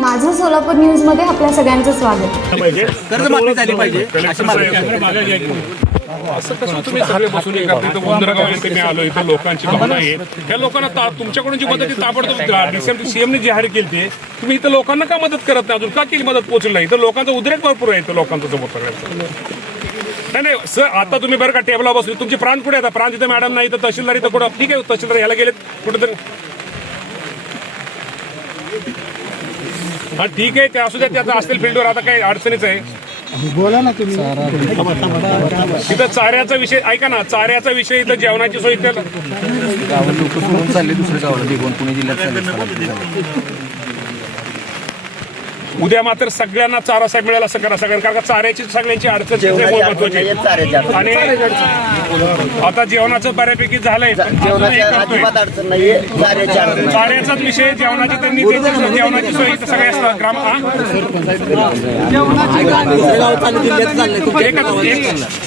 माझं सोलापूर न्यूजमध्ये आपल्या सगळ्यांचं स्वागत. पाहिजे. कर्जमाफी झाली पाहिजे. असं कसं तुम्ही सगळे बसून हे करता इथं गोंधळगाव येथे मी आलो इथं लोकांची भावना आहे. त्या लोकांना ता- तुमच्याकडून जी मदत आहे ताबडतोब डिसेंबर सीएमने जाहीर केली ते तुम्ही इथं लोकांना का मदत करत नाही? अजून का केली मदत पोहोचली नाही? इथं लोकांचा उद्रेक भरपूर आहे इथं लोकांचा समोर सगळ्यांचा. नाही नाही सर आता तुम्ही बरं का टेबला बसले. तुमची प्रांत कुठे आता प्रांत इथं मॅडम नाही तर तहसीलदार इथं कुठं? ठीक आहे तहसीलदार याला गेलेत. कुठेतरी हा ठीक आहे ते असू द्या त्याचं असतील फील्डवर आता काही अडचणीच आहे तिथं चाऱ्याचा विषय ऐका ना चाऱ्याचा विषय इथं जेवणाची सोय इथं गावात लोक सोडून चालले दुसऱ्या गावाला बेगोन पुणे जिल्ह्यात चालले स्थलांतरित झाले. उद्या मात्र सगळ्यांना चारा साहेब मिळेल असं करा सगळ्यांना कारण का चाऱ्याची सगळ्यांची अडचण महत्वाची. आणि आता जेवणाचं बऱ्यापैकी झालंय. अजिबात अडचण नाहीये. चाऱ्याचाच विषय जेवणाची त्यांनी जेवणाची सोय इथं सगळ्या स- ग्राम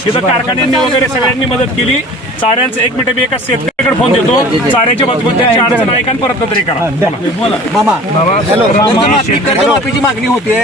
इथं कारखान्यांनी वगैरे सगळ्यांनी मदत केली. चाऱ्यांचं एक मिनिट मी एका शेतकऱ्याकडे फोन देतो. चाऱ्याच्या बाजूला अडचण ऐका आणि परत नंतर हे करा बोला. मामा. कर्जमाफी कर्जमाफीची मागणी होते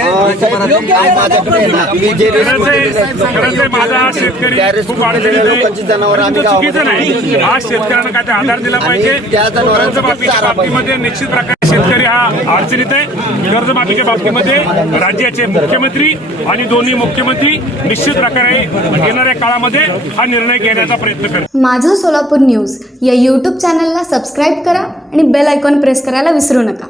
माझा शेतकरी खूप अडचणीत. जनावरं आम्ही चुकीचं नाही. हा शेतकऱ्यांना काय ते आधार दिला पाहिजे? त्या कर्जमाफीच्या. बाबतीमध्ये निश्चित प्रकारे शेतकरी हा अडचणीत आहे. कर्जमाफीच्या बाबतीमध्ये राज्याचे मुख्यमंत्री आणि दोन्ही मुख्यमंत्री निश्चित प्रकारे येणाऱ्या काळामध्ये हा निर्णय घेण्याचा प्रयत्न करतील. माझं सोलापूर न्यूज या यूट्यूब चॅनलला सबस्क्राईब करा आणि बेल आयकॉन प्रेस करायला विसरू नका.